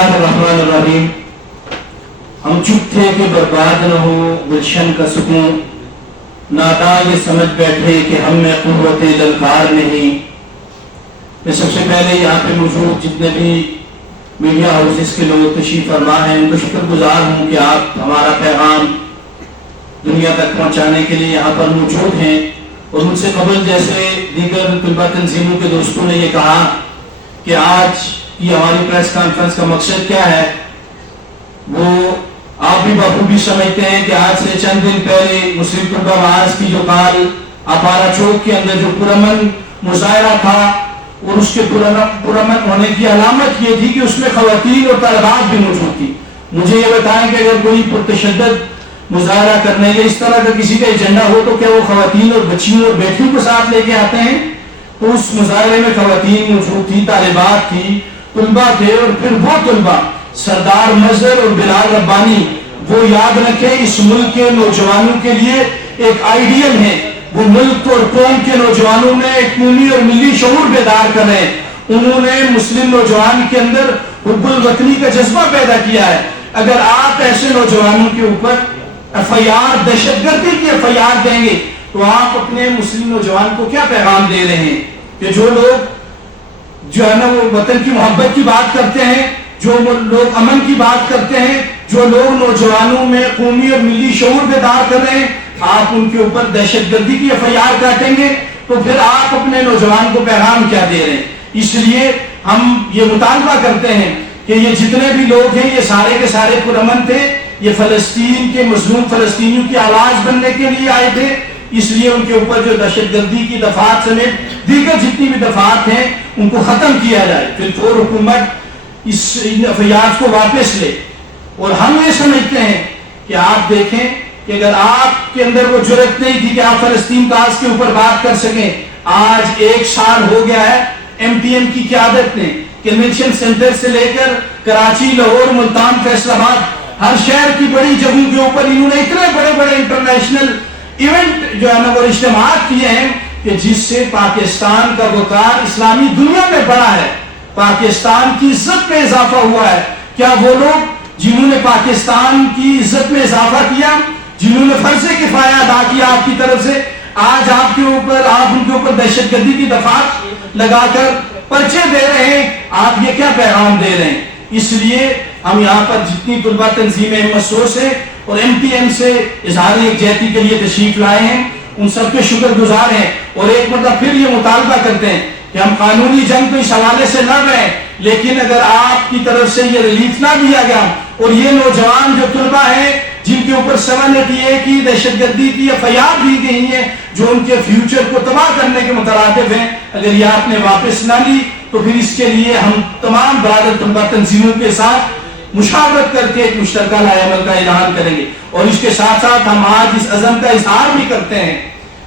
बिस्मिल्लाह अर्रहमान अर्रहीम। हम चुप थे कि बर्बाद न हो गुलशन का सुकून, नादा ये समझ बैठे कि हम में कुव्वत ललकार नहीं। मैं सबसे पहले यहाँ पे मौजूद जितने भी मीडिया हाउसेस के लोग तशरीफ फरमा हैं उनको शुक्रगुजार हूँ कि आप हमारा पैगाम दुनिया तक पहुँचाने के लिए यहाँ पर मौजूद हैं। और उनसे कबल जैसे दीगर तलबा तंजीमों के दोस्तों ने ये कहा कि आज की हमारी प्रेस कॉन्फ्रेंस का मकसद क्या है, वो आप भी बखूबी समझते हैं कि आज से चंद दिन पहले मुस्लिम तलबा महाज की जो काल अपारा चौक के अंदर जो पुरअमन मुजाहरा था और उसके पुरअमन होने की अलामत ये थी कि उसमें खवातीन और तलबात भी मौजूद थी। मुझे ये बताएं कि अगर कोई पुरतशद्दद मुजाहरा करने या इस तरह का किसी का एजेंडा हो तो क्या वो खवातीन और बच्चियों और बेटियों को साथ लेके आते हैं? तो उस मुजाहरे में खवातीन मौजूद थी, तालिबात थी, तुलबा थे। और फिर वो तुलबा सरदार मजहर और बिलाल रब्बानी, वो याद रखें इस मुल्क के नौजवानों के लिए एक आइडियल है। वो मुल्क और कौम के नौजवानों में एक कौमी और मिली शऊर बेदार कर रहे हैं। उन्होंने मुस्लिम नौजवान के अंदर हुब्बुल वतनी का जज्बा पैदा किया है। अगर आप ऐसे नौजवानों के ऊपर FIR दहशतगर्दी की FIR देंगे तो आप अपने मुस्लिम नौजवान को क्या पैगाम दे रहे हैं कि जो लोग जो है ना वो वतन की मोहब्बत की बात करते हैं, जो लोग अमन की बात करते हैं, जो लोग नौजवानों में कौमी और मिली शऊर बेदार कर रहे हैं, आप उनके ऊपर दहशतगर्दी की FIR काटेंगे तो फिर आप अपने नौजवान को पैगाम क्या दे रहे हैं? इसलिए हम ये मुतालबा करते हैं कि ये जितने भी लोग हैं ये सारे के सारे पुरअमन थे। ये फलस्तीन के मजलूम फलस्तीनियों की आवाज बनने के लिए आए थे। इसलिए उनके ऊपर जो दहशतगर्दी की दफात समेत दीगर जितनी भी दफात हैं उनको खत्म किया जाए। फिर तो हुकूमत इस FIR को वापस ले। और हम ये समझते हैं कि आप देखें कि अगर आपके अंदर वो जुर्रत नहीं थी कि आप फलस्तीन काज के ऊपर बात कर सकें, आज 1 साल हो गया है MTM की क़यादत ने कन्वेंशन सेंटर से लेकर कराची, लाहौर, मुल्तान, फैसलाबाद, हर शहर की बड़ी जगहों के ऊपर इन्होंने इतने बड़े बड़े इंटरनेशनल इवेंट जो है ना वो इज्तिमात किए हैं कि जिससे पाकिस्तान का वकार इस्लामी दुनिया में बढ़ा है, पाकिस्तान की इज्जत में इजाफा हुआ है। क्या वो लोग जिन्होंने पाकिस्तान की इज्जत में इजाफा किया, जिन्होंने फर्ज किफाया अदा किया आपकी तरफ से, आज आपके ऊपर आप उनके ऊपर दहशतगर्दी की दफात लगाकर पर्चे दे रहे हैं, आप ये क्या पैगाम दे रहे हैं? इसलिए हम यहाँ पर जितनी तुलबा तंजीमें हिम्मत है और MTM से इजहार यकजहती के लिए तशरीफ लाए हैं उन सबके शुक्रगुजार हैं। और एक मतलब फिर ये मुतालबा करते हैं कि हम कानूनी जंग तो इस हवाले से लड़ रहे हैं, लेकिन अगर आपकी तरफ से ये रिलीफ ना दिया गया और ये नौजवान जो तुलबा है जिनके ऊपर 788 की दहशतगर्दी की FIR दी गई है, जो उनके फ्यूचर को तबाह करने के मुतरादिफ हैं, अगर ये आपने वापस ना ली तो फिर इसके लिए हम तमाम बरादर तुलबा तंजीमों के साथ मुशावरत करके एक मुश्तरका लाएअमल का ऐलान करेंगे। और इसके साथ साथ हम आज इस अज़म का इजहार भी करते हैं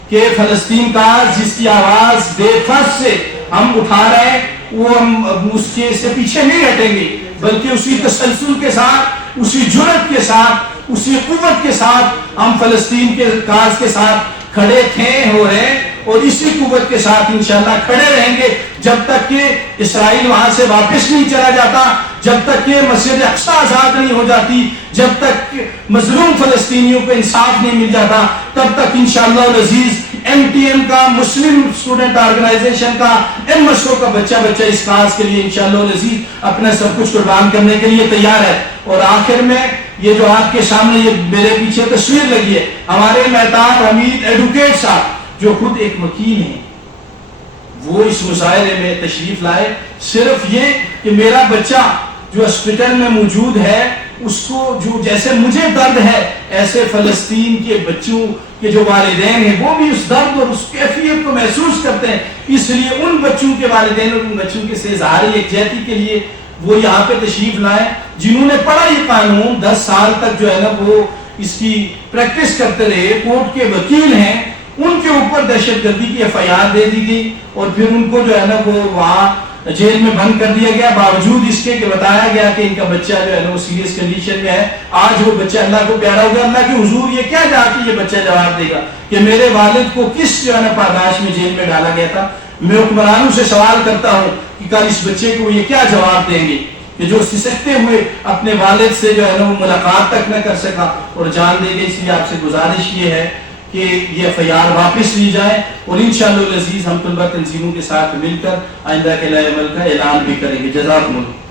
कि फलस्तीन का जिसकी आवाज बेफस से हम उठा रहे हैं वो हम उसके से पीछे नहीं हटेंगे, बल्कि उसी तसलसल के साथ, उसी जुर्रत के साथ, उसी कुव्वत के साथ हम फलस्तीन के काज के साथ खड़े थे हो रहे हैं और इसी कुव्वत के साथ इंशाअल्लाह खड़े रहेंगे जब तक कि इस्राइल वहां से वापस नहीं चला जाता, जब तक कि मस्जिद अक्सा आजाद नहीं हो जाती, जब तक मजलूम फलस्तीनियों को इंसाफ नहीं मिल जाता, तब तक इंशाअल्लाह अज़ीज MTM का, मुस्लिम स्टूडेंट ऑर्गेनाइजेशन का, MSO का बच्चा इस काज के लिए इंशाअल्लाह अज़ीज अपना सब कुछ कुर्बान करने के लिए तैयार है। और आखिर में ये जो आपके सामने ये मेरे पीछे तस्वीर लगी है, हमारे मेहताब हमीद एडवोकेट साहब जो खुद एक वकील हैं, वो इस मुशायरे में तशरीफ लाए सिर्फ ये कि मेरा बच्चा जो हॉस्पिटल में मौजूद है उसको जो जैसे मुझे दर्द है ऐसे फलस्तीन के बच्चों के जो वालिदैन हैं वो भी उस दर्द और उस कैफियत को महसूस करते हैं। इसलिए उन बच्चों के वालिदैन और उन बच्चों के से इज़हार यकजहती के लिए वो यहाँ पे तशरीफ लाए, जिन्होंने पढ़ा ये कानून 10 साल तक जो है ना वो इसकी प्रैक्टिस करते रहे, कोर्ट के वकील हैं, उनके ऊपर दहशतगर्दी की FIR दे दी गई और फिर उनको जो है ना वो वहाँ जेल में बंद कर दिया गया, बावजूद इसके कि बताया गया कि इनका बच्चा जो है ना वो सीरियस कंडीशन में है। आज वो बच्चा अल्लाह को प्यारा हो गया, अल्लाह के हुजूर ये क्या जाके ये बच्चा जवाब देगा कि मेरे वालिद को किस जो है ना पादाश में जेल में डाला गया था। मैं हुक्मरानों से सवाल करता हूँ कि कल इस बच्चे को ये क्या जवाब देंगे। کہ جو سسکتے ہوئے اپنے والد سے جو ہے نا وہ ملاقات تک نہ کر سکا اور جان دے گئے. اس لیے آپ سے گزارش یہ ہے کہ یہ FIR واپس لی جائے اور انشاءاللہ العزیز ہم طلبہ تنظیموں کے ساتھ مل کر آئندہ کے عمل کا اعلان بھی کریں گے. جزاکم اللہ.